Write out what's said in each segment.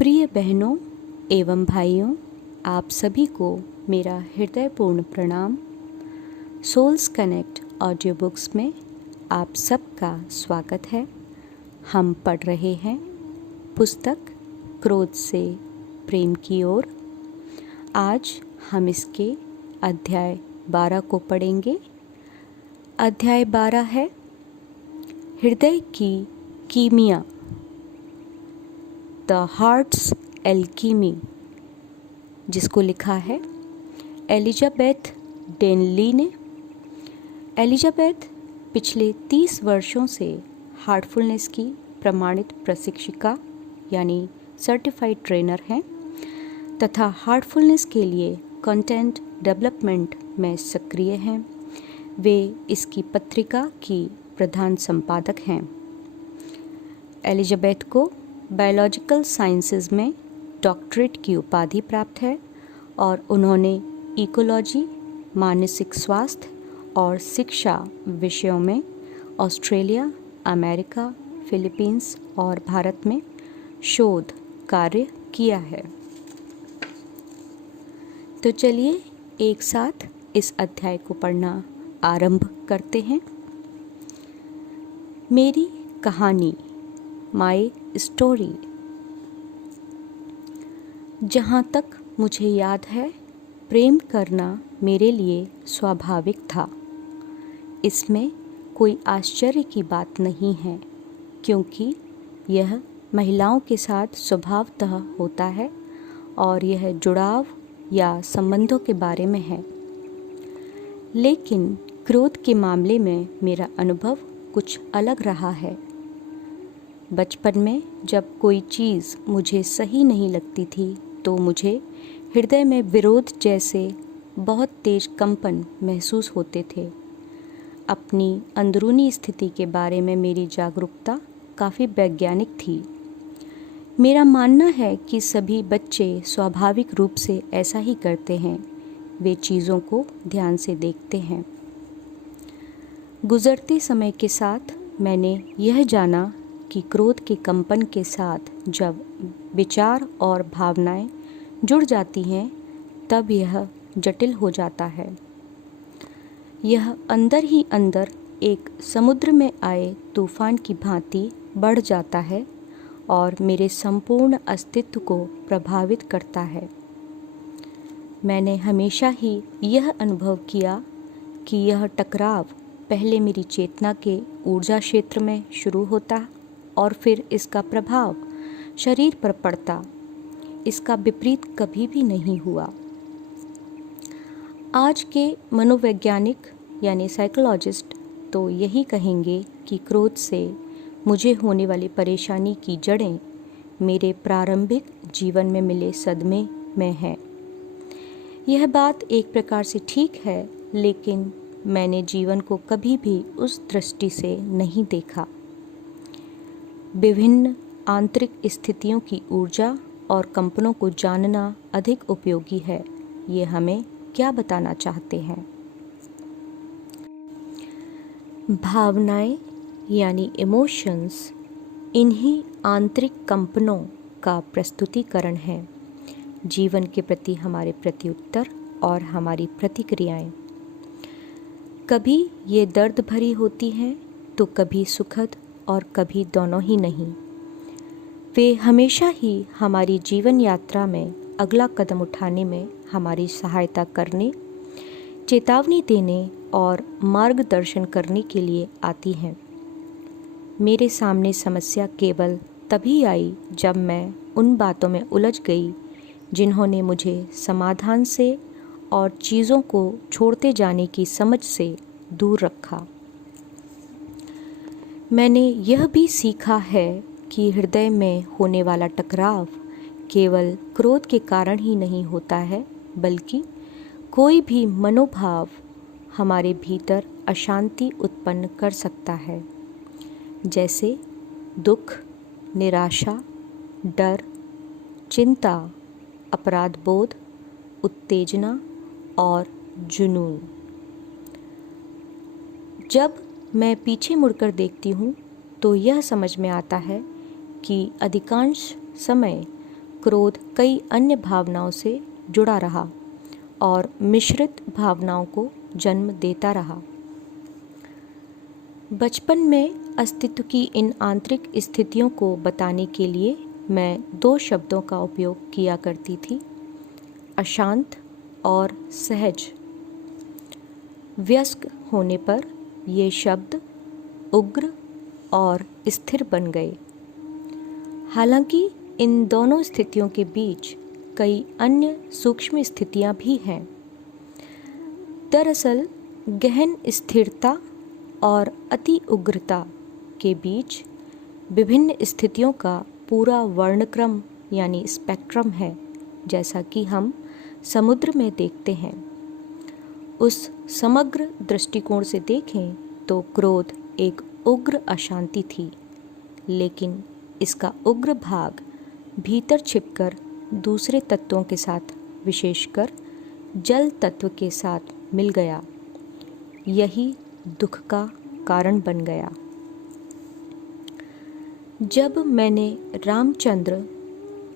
प्रिय बहनों एवं भाइयों, आप सभी को मेरा हृदयपूर्ण प्रणाम। सोल्स कनेक्ट ऑडियो बुक्स में आप सबका स्वागत है। हम पढ़ रहे हैं पुस्तक क्रोध से प्रेम की ओर। आज हम इसके अध्याय 12 को पढ़ेंगे। अध्याय 12 है हृदय की कीमिया, द हार्ट्स एल्कीमी, जिसको लिखा है एलिजाबेथ डेनली ने। एलिजाबेथ पिछले 30 वर्षों से हार्टफुलनेस की प्रमाणित प्रशिक्षिका यानी सर्टिफाइड ट्रेनर हैं तथा हार्टफुलनेस के लिए कंटेंट डेवलपमेंट में सक्रिय हैं। वे इसकी पत्रिका की प्रधान संपादक हैं। एलिजाबेथ को बायोलॉजिकल साइंसेज में डॉक्टरेट की उपाधि प्राप्त है और उन्होंने इकोलॉजी, मानसिक स्वास्थ्य और शिक्षा विषयों में ऑस्ट्रेलिया, अमेरिका, फिलीपींस और भारत में शोध कार्य किया है। तो चलिए एक साथ इस अध्याय को पढ़ना आरंभ करते हैं। मेरी कहानी, माय स्टोरी। जहाँ तक मुझे याद है, प्रेम करना मेरे लिए स्वाभाविक था। इसमें कोई आश्चर्य की बात नहीं है, क्योंकि यह महिलाओं के साथ स्वभावतः होता है और यह जुड़ाव या संबंधों के बारे में है। लेकिन क्रोध के मामले में मेरा अनुभव कुछ अलग रहा है। बचपन में जब कोई चीज़ मुझे सही नहीं लगती थी तो मुझे हृदय में विरोध जैसे बहुत तेज कंपन महसूस होते थे। अपनी अंदरूनी स्थिति के बारे में मेरी जागरूकता काफ़ी वैज्ञानिक थी। मेरा मानना है कि सभी बच्चे स्वाभाविक रूप से ऐसा ही करते हैं। वे चीज़ों को ध्यान से देखते हैं। गुज़रते समय के साथ मैंने यह जाना कि क्रोध के कंपन के साथ जब विचार और भावनाएं जुड़ जाती हैं तब यह जटिल हो जाता है। यह अंदर ही अंदर एक समुद्र में आए तूफान की भांति बढ़ जाता है और मेरे संपूर्ण अस्तित्व को प्रभावित करता है। मैंने हमेशा ही यह अनुभव किया कि यह टकराव पहले मेरी चेतना के ऊर्जा क्षेत्र में शुरू होता और फिर इसका प्रभाव शरीर पर पड़ता। इसका विपरीत कभी भी नहीं हुआ। आज के मनोवैज्ञानिक यानी साइकोलॉजिस्ट तो यही कहेंगे कि क्रोध से मुझे होने वाली परेशानी की जड़ें मेरे प्रारंभिक जीवन में मिले सदमे में हैं। यह बात एक प्रकार से ठीक है, लेकिन मैंने जीवन को कभी भी उस दृष्टि से नहीं देखा। विभिन्न आंतरिक स्थितियों की ऊर्जा और कंपनों को जानना अधिक उपयोगी है। ये हमें क्या बताना चाहते हैं? भावनाएं यानी इमोशंस इन्हीं आंतरिक कंपनों का प्रस्तुतिकरण है। जीवन के प्रति हमारे प्रत्युत्तर और हमारी प्रतिक्रियाएं कभी ये दर्द भरी होती हैं तो कभी सुखद और कभी दोनों ही नहीं। वे हमेशा ही हमारी जीवन यात्रा में अगला कदम उठाने में हमारी सहायता करने, चेतावनी देने और मार्गदर्शन करने के लिए आती हैं। मेरे सामने समस्या केवल तभी आई जब मैं उन बातों में उलझ गई जिन्होंने मुझे समाधान से और चीज़ों को छोड़ते जाने की समझ से दूर रखा। मैंने यह भी सीखा है कि हृदय में होने वाला टकराव केवल क्रोध के कारण ही नहीं होता है, बल्कि कोई भी मनोभाव हमारे भीतर अशांति उत्पन्न कर सकता है, जैसे दुख, निराशा, डर, चिंता, अपराध बोध, उत्तेजना और जुनून। जब मैं पीछे मुड़कर देखती हूँ तो यह समझ में आता है कि अधिकांश समय क्रोध कई अन्य भावनाओं से जुड़ा रहा और मिश्रित भावनाओं को जन्म देता रहा। बचपन में अस्तित्व की इन आंतरिक स्थितियों को बताने के लिए मैं 2 शब्दों का उपयोग किया करती थी, अशांत और सहज। वयस्क होने पर ये शब्द उग्र और स्थिर बन गए। हालांकि इन दोनों स्थितियों के बीच कई अन्य सूक्ष्म स्थितियां भी हैं। दरअसल गहन स्थिरता और अति उग्रता के बीच विभिन्न स्थितियों का पूरा वर्णक्रम यानी स्पेक्ट्रम है, जैसा कि हम समुद्र में देखते हैं। उस समग्र दृष्टिकोण से देखें तो क्रोध एक उग्र अशांति थी, लेकिन इसका उग्र भाग भीतर छिपकर दूसरे तत्वों के साथ, विशेषकर जल तत्व के साथ मिल गया। यही दुख का कारण बन गया। जब मैंने रामचंद्र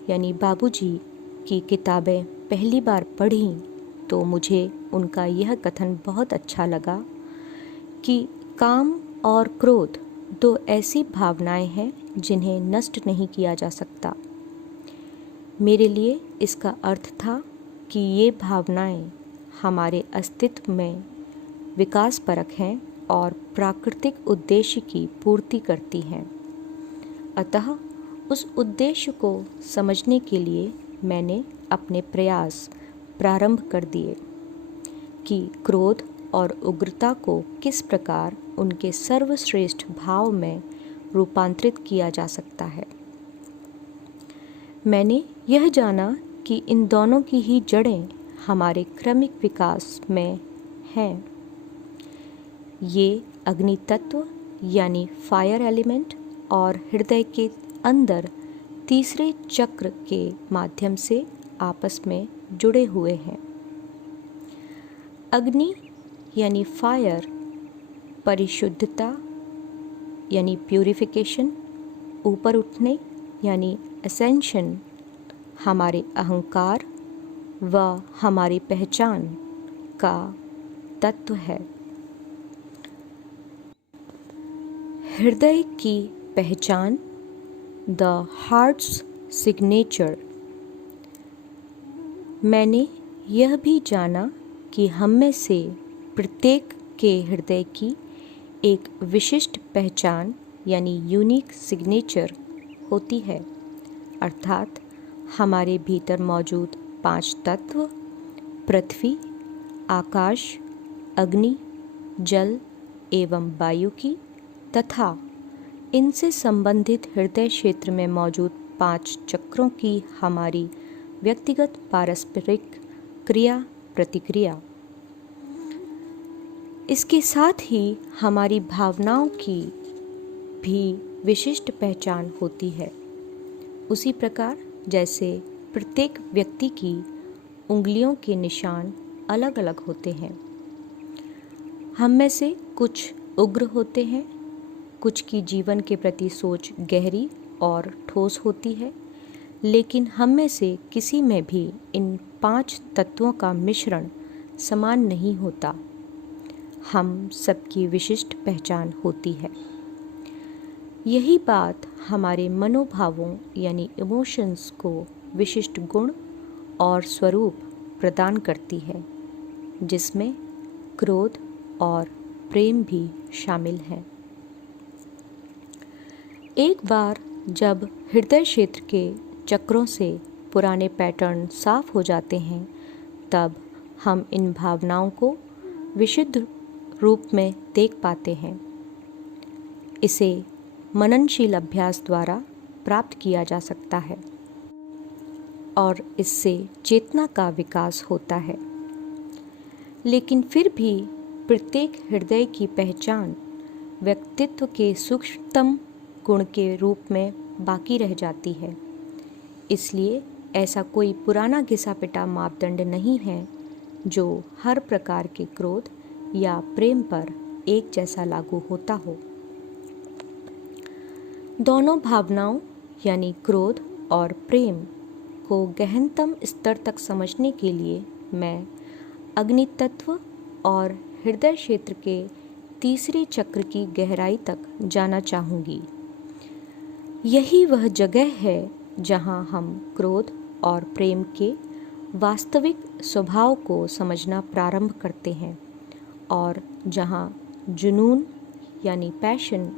यानी बाबूजी की किताबें पहली बार पढ़ी तो मुझे उनका यह कथन बहुत अच्छा लगा कि काम और क्रोध 2 ऐसी भावनाएं हैं जिन्हें नष्ट नहीं किया जा सकता। मेरे लिए इसका अर्थ था कि ये भावनाएं हमारे अस्तित्व में विकासपरक हैं और प्राकृतिक उद्देश्य की पूर्ति करती हैं। अतः उस उद्देश्य को समझने के लिए मैंने अपने प्रयास प्रारंभ कर दिए कि क्रोध और उग्रता को किस प्रकार उनके सर्वश्रेष्ठ भाव में रूपांतरित किया जा सकता है। मैंने यह जाना कि इन दोनों की ही जड़ें हमारे क्रमिक विकास में हैं। ये अग्नि तत्व यानी फायर एलिमेंट और हृदय के अंदर तीसरे चक्र के माध्यम से आपस में जुड़े हुए हैं। अग्नि यानी फायर परिशुद्धता यानी प्यूरिफिकेशन, ऊपर उठने यानी असेंशन, हमारे अहंकार व हमारी पहचान का तत्व है। हृदय की पहचान, द हार्ट्स सिग्नेचर। मैंने यह भी जाना कि हम में से प्रत्येक के हृदय की एक विशिष्ट पहचान यानी यूनिक सिग्नेचर होती है, अर्थात हमारे भीतर मौजूद 5 तत्व पृथ्वी, आकाश, अग्नि, जल एवं वायु की तथा इनसे संबंधित हृदय क्षेत्र में मौजूद 5 चक्रों की हमारी व्यक्तिगत पारस्परिक क्रिया प्रतिक्रिया। इसके साथ ही हमारी भावनाओं की भी विशिष्ट पहचान होती है। उसी प्रकार जैसे प्रत्येक व्यक्ति की उंगलियों के निशान अलग अलग होते हैं। हम में से कुछ उग्र होते हैं, कुछ की जीवन के प्रति सोच गहरी और ठोस होती है, लेकिन हम में से किसी में भी इन 5 तत्वों का मिश्रण समान नहीं होता। हम सबकी विशिष्ट पहचान होती है। यही बात हमारे मनोभावों यानी इमोशंस को विशिष्ट गुण और स्वरूप प्रदान करती है, जिसमें क्रोध और प्रेम भी शामिल हैं। एक बार जब हृदय क्षेत्र के चक्रों से पुराने पैटर्न साफ हो जाते हैं, तब हम इन भावनाओं को विशुद्ध रूप में देख पाते हैं। इसे मननशील अभ्यास द्वारा प्राप्त किया जा सकता है और इससे चेतना का विकास होता है। लेकिन फिर भी प्रत्येक हृदय की पहचान व्यक्तित्व के सूक्ष्मतम गुण के रूप में बाकी रह जाती है। इसलिए ऐसा कोई पुराना घिसा पिटा मापदंड नहीं है जो हर प्रकार के क्रोध या प्रेम पर एक जैसा लागू होता हो। दोनों भावनाओं यानी क्रोध और प्रेम को गहनतम स्तर तक समझने के लिए मैं अग्नि तत्व और हृदय क्षेत्र के तीसरे चक्र की गहराई तक जाना चाहूँगी। यही वह जगह है जहाँ हम क्रोध और प्रेम के वास्तविक स्वभाव को समझना प्रारंभ करते हैं और जहाँ जुनून यानी पैशन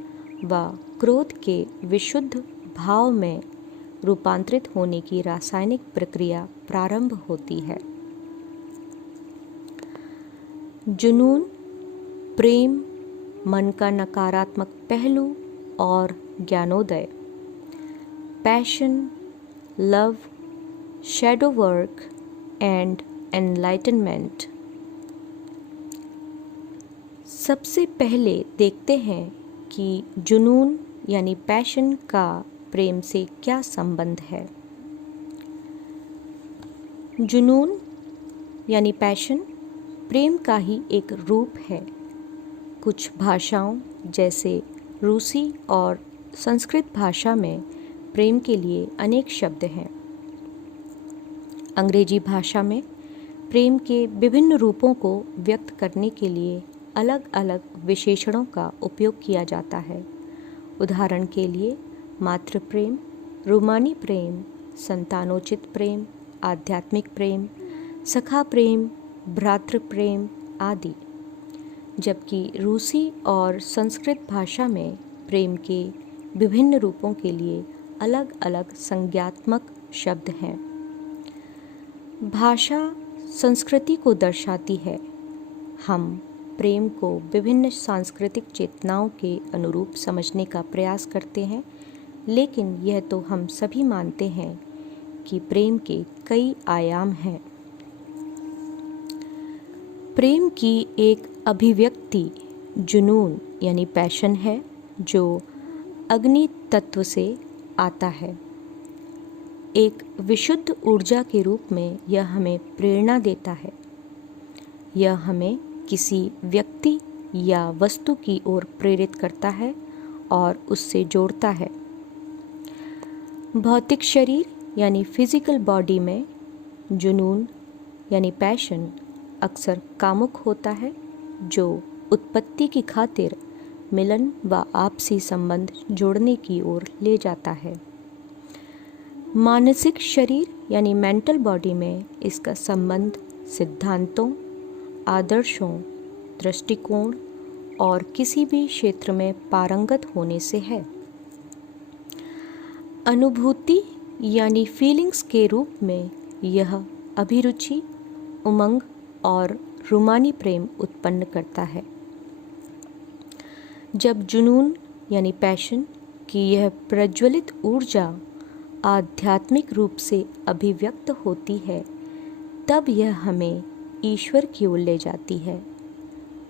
व क्रोध के विशुद्ध भाव में रूपांतरित होने की रासायनिक प्रक्रिया प्रारंभ होती है। जुनून, प्रेम, मन का नकारात्मक पहलू और ज्ञानोदय, passion, love, shadow work and enlightenment. सबसे पहले देखते हैं कि जुनून यानी पैशन का प्रेम से क्या संबंध है। जुनून यानी पैशन प्रेम का ही एक रूप है। कुछ भाषाओं जैसे रूसी और संस्कृत भाषा में प्रेम के लिए अनेक शब्द हैं। अंग्रेजी भाषा में प्रेम के विभिन्न रूपों को व्यक्त करने के लिए अलग अलग विशेषणों का उपयोग किया जाता है। उदाहरण के लिए मातृ प्रेम, रूमानी प्रेम, संतानोचित प्रेम, आध्यात्मिक प्रेम, सखा प्रेम, भ्रातृ प्रेम आदि। जबकि रूसी और संस्कृत भाषा में प्रेम के विभिन्न रूपों के लिए अलग अलग संज्ञात्मक शब्द हैं। भाषा संस्कृति को दर्शाती है। हम प्रेम को विभिन्न सांस्कृतिक चेतनाओं के अनुरूप समझने का प्रयास करते हैं, लेकिन यह तो हम सभी मानते हैं कि प्रेम के कई आयाम हैं। प्रेम की एक अभिव्यक्ति जुनून यानी पैशन है, जो अग्नि तत्व से आता है। एक विशुद्ध ऊर्जा के रूप में यह हमें प्रेरणा देता है। यह हमें किसी व्यक्ति या वस्तु की ओर प्रेरित करता है और उससे जोड़ता है। भौतिक शरीर यानी फिजिकल बॉडी में जुनून यानी पैशन अक्सर कामुक होता है, जो उत्पत्ति की खातिर मिलन व आपसी संबंध जोड़ने की ओर ले जाता है। मानसिक शरीर यानी मेंटल बॉडी में इसका संबंध सिद्धांतों, आदर्शों, दृष्टिकोण और किसी भी क्षेत्र में पारंगत होने से है। अनुभूति यानी फीलिंग्स के रूप में यह अभिरुचि, उमंग और रूमानी प्रेम उत्पन्न करता है। जब जुनून यानी पैशन की यह प्रज्वलित ऊर्जा आध्यात्मिक रूप से अभिव्यक्त होती है, तब यह हमें ईश्वर की ओर ले जाती है।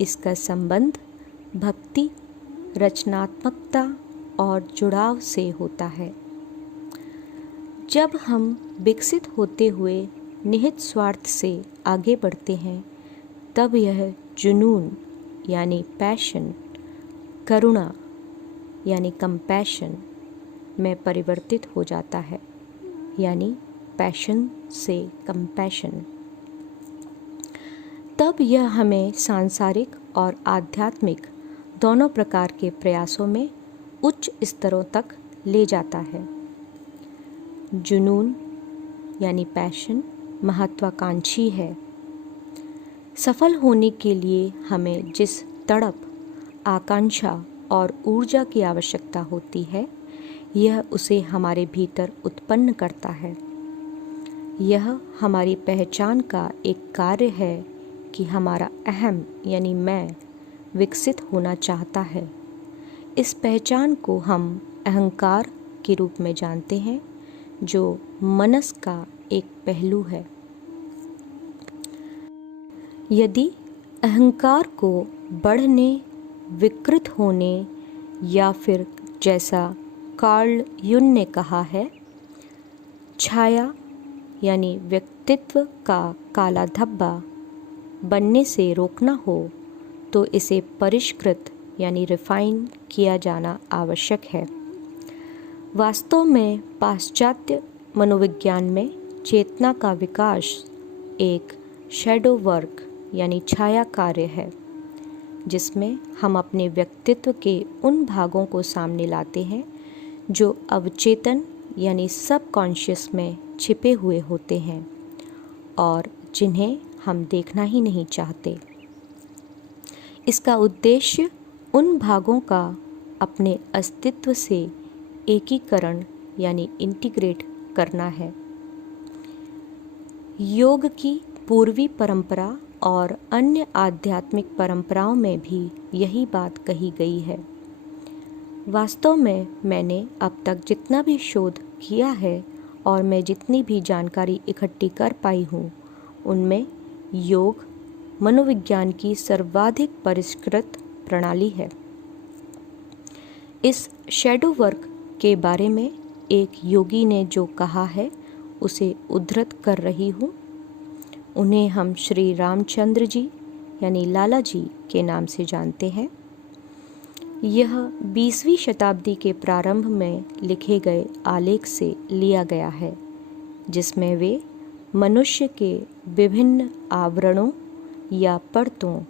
इसका संबंध भक्ति, रचनात्मकता और जुड़ाव से होता है। जब हम विकसित होते हुए निहित स्वार्थ से आगे बढ़ते हैं, तब यह जुनून यानी पैशन करुणा यानी कंपैशन में परिवर्तित हो जाता है, यानी पैशन से कंपैशन। तब यह हमें सांसारिक और आध्यात्मिक दोनों प्रकार के प्रयासों में उच्च स्तरों तक ले जाता है। जुनून यानी पैशन महत्वाकांक्षी है। सफल होने के लिए हमें जिस तड़प, आकांक्षा और ऊर्जा की आवश्यकता होती है, यह उसे हमारे भीतर उत्पन्न करता है। यह हमारी पहचान का एक कार्य है कि हमारा अहम यानी मैं विकसित होना चाहता है। इस पहचान को हम अहंकार के रूप में जानते हैं, जो मनस का एक पहलू है। यदि अहंकार को बढ़ने, विकृत होने या फिर जैसा कार्ल युंग ने कहा है, छाया यानी व्यक्तित्व का काला धब्बा बनने से रोकना हो, तो इसे परिष्कृत यानी रिफाइन किया जाना आवश्यक है। वास्तव में पाश्चात्य मनोविज्ञान में चेतना का विकास एक शैडो वर्क यानी छाया कार्य है, जिसमें हम अपने व्यक्तित्व के उन भागों को सामने लाते हैं जो अवचेतन यानी सबकॉन्शियस में छिपे हुए होते हैं और जिन्हें हम देखना ही नहीं चाहते। इसका उद्देश्य उन भागों का अपने अस्तित्व से एकीकरण यानी इंटीग्रेट करना है। योग की पूर्वी परंपरा और अन्य आध्यात्मिक परंपराओं में भी यही बात कही गई है। वास्तव में मैंने अब तक जितना भी शोध किया है और मैं जितनी भी जानकारी इकट्ठी कर पाई हूँ, उनमें योग मनोविज्ञान की सर्वाधिक परिष्कृत प्रणाली है। इस शैडो वर्क के बारे में एक योगी ने जो कहा है उसे उद्धृत कर रही हूँ। उन्हें हम श्री रामचंद्र जी यानी लाला जी के नाम से जानते हैं। यह 20वीं शताब्दी के प्रारंभ में लिखे गए आलेख से लिया गया है, जिसमें वे मनुष्य के विभिन्न आवरणों या परतों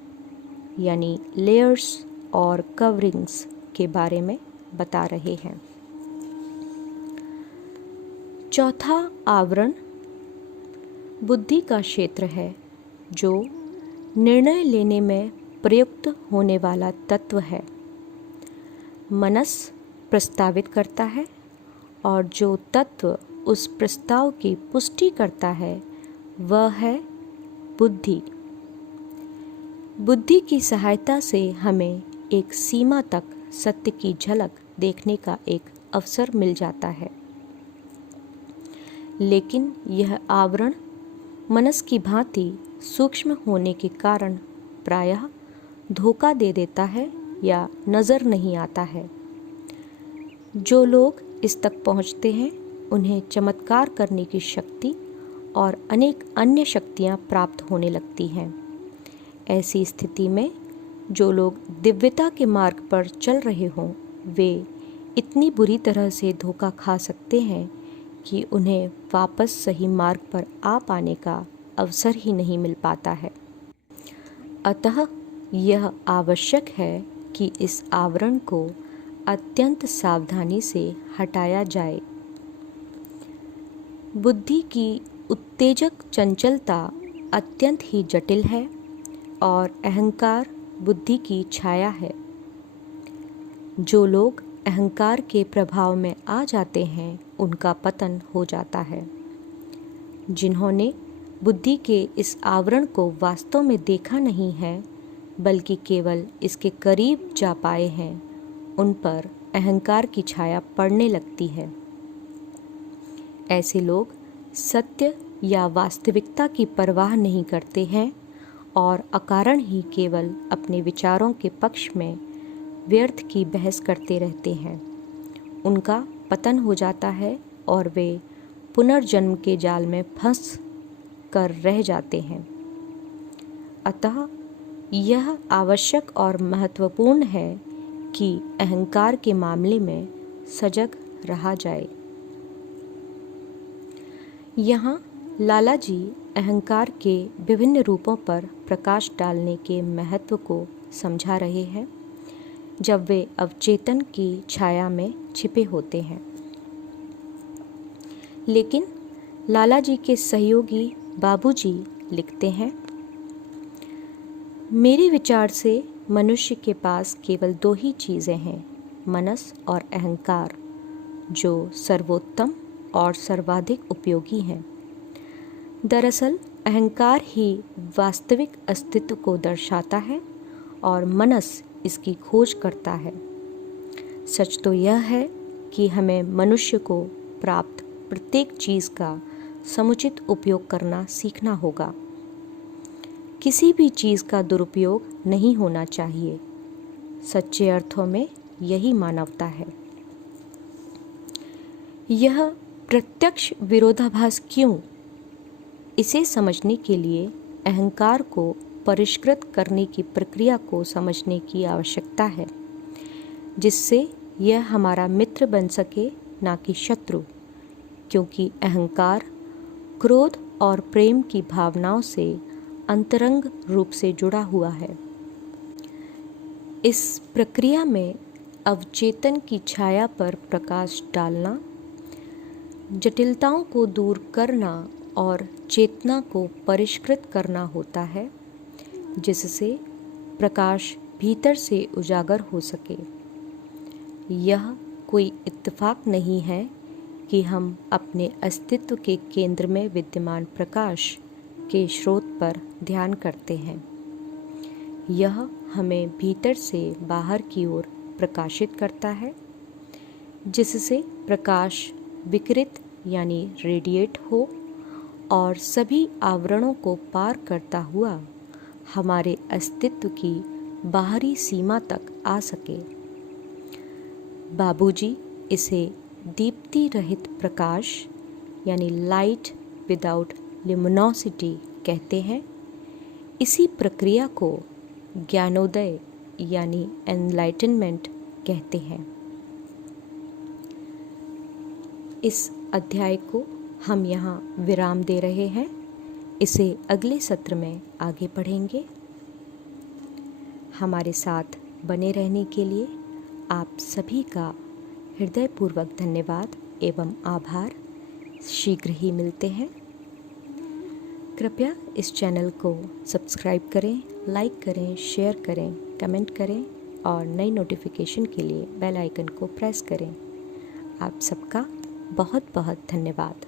यानी लेयर्स और कवरिंग्स के बारे में बता रहे हैं। चौथा आवरण बुद्धि का क्षेत्र है, जो निर्णय लेने में प्रयुक्त होने वाला तत्व है। मनस प्रस्तावित करता है और जो तत्व उस प्रस्ताव की पुष्टि करता है वह है बुद्धि। बुद्धि की सहायता से हमें एक सीमा तक सत्य की झलक देखने का एक अवसर मिल जाता है, लेकिन यह आवरण मनस की भांति सूक्ष्म होने के कारण प्रायः धोखा दे देता है या नज़र नहीं आता है। जो लोग इस तक पहुँचते हैं उन्हें चमत्कार करने की शक्ति और अनेक अन्य शक्तियाँ प्राप्त होने लगती हैं। ऐसी स्थिति में जो लोग दिव्यता के मार्ग पर चल रहे हों, वे इतनी बुरी तरह से धोखा खा सकते हैं कि उन्हें वापस सही मार्ग पर आ पाने का अवसर ही नहीं मिल पाता है। अतः यह आवश्यक है कि इस आवरण को अत्यंत सावधानी से हटाया जाए। बुद्धि की उत्तेजक चंचलता अत्यंत ही जटिल है और अहंकार बुद्धि की छाया है। जो लोग अहंकार के प्रभाव में आ जाते हैं उनका पतन हो जाता है। जिन्होंने बुद्धि के इस आवरण को वास्तव में देखा नहीं है बल्कि केवल इसके करीब जा पाए हैं, उन पर अहंकार की छाया पड़ने लगती है। ऐसे लोग सत्य या वास्तविकता की परवाह नहीं करते हैं और अकारण ही केवल अपने विचारों के पक्ष में व्यर्थ की बहस करते रहते हैं। उनका पतन हो जाता है और वे पुनर्जन्म के जाल में फंस कर रह जाते हैं। अतः यह आवश्यक और महत्वपूर्ण है कि अहंकार के मामले में सजग रहा जाए। यहाँ लाला जी अहंकार के विभिन्न रूपों पर प्रकाश डालने के महत्व को समझा रहे हैं, जब वे अवचेतन की छाया में छिपे होते हैं। लेकिन लाला जी के सहयोगी बाबूजी लिखते हैं, मेरे विचार से मनुष्य के पास केवल दो ही चीज़ें हैं, मनस और अहंकार, जो सर्वोत्तम और सर्वाधिक उपयोगी हैं। दरअसल अहंकार ही वास्तविक अस्तित्व को दर्शाता है और मनस इसकी खोज करता है। सच तो यह है कि हमें मनुष्य को प्राप्त प्रत्येक चीज़ का समुचित उपयोग करना सीखना होगा। किसी भी चीज़ का दुरुपयोग नहीं होना चाहिए। सच्चे अर्थों में यही मानवता है। यह प्रत्यक्ष विरोधाभास क्यों? इसे समझने के लिए अहंकार को परिष्कृत करने की प्रक्रिया को समझने की आवश्यकता है, जिससे यह हमारा मित्र बन सके, ना कि शत्रु। क्योंकि अहंकार क्रोध और प्रेम की भावनाओं से अंतरंग रूप से जुड़ा हुआ है। इस प्रक्रिया में अवचेतन की छाया पर प्रकाश डालना, जटिलताओं को दूर करना और चेतना को परिष्कृत करना होता है, जिससे प्रकाश भीतर से उजागर हो सके। यह कोई इत्तेफाक नहीं है कि हम अपने अस्तित्व के केंद्र में विद्यमान प्रकाश के स्रोत पर ध्यान करते हैं। यह हमें भीतर से बाहर की ओर प्रकाशित करता है, जिससे प्रकाश विकिरित यानी रेडिएट हो और सभी आवरणों को पार करता हुआ हमारे अस्तित्व की बाहरी सीमा तक आ सके। बाबूजी इसे दीप्ति रहित प्रकाश यानी लाइट विदाउट ल्यूमिनोसिटी कहते हैं। इसी प्रक्रिया को ज्ञानोदय यानी एनलाइटनमेंट कहते हैं। इस अध्याय को हम यहाँ विराम दे रहे हैं। इसे अगले सत्र में आगे पढ़ेंगे। हमारे साथ बने रहने के लिए आप सभी का हृदयपूर्वक धन्यवाद एवं आभार। शीघ्र ही मिलते हैं। कृपया इस चैनल को सब्सक्राइब करें, लाइक करें, शेयर करें, कमेंट करें और नई नोटिफिकेशन के लिए बेल आइकन को प्रेस करें। आप सबका बहुत बहुत धन्यवाद।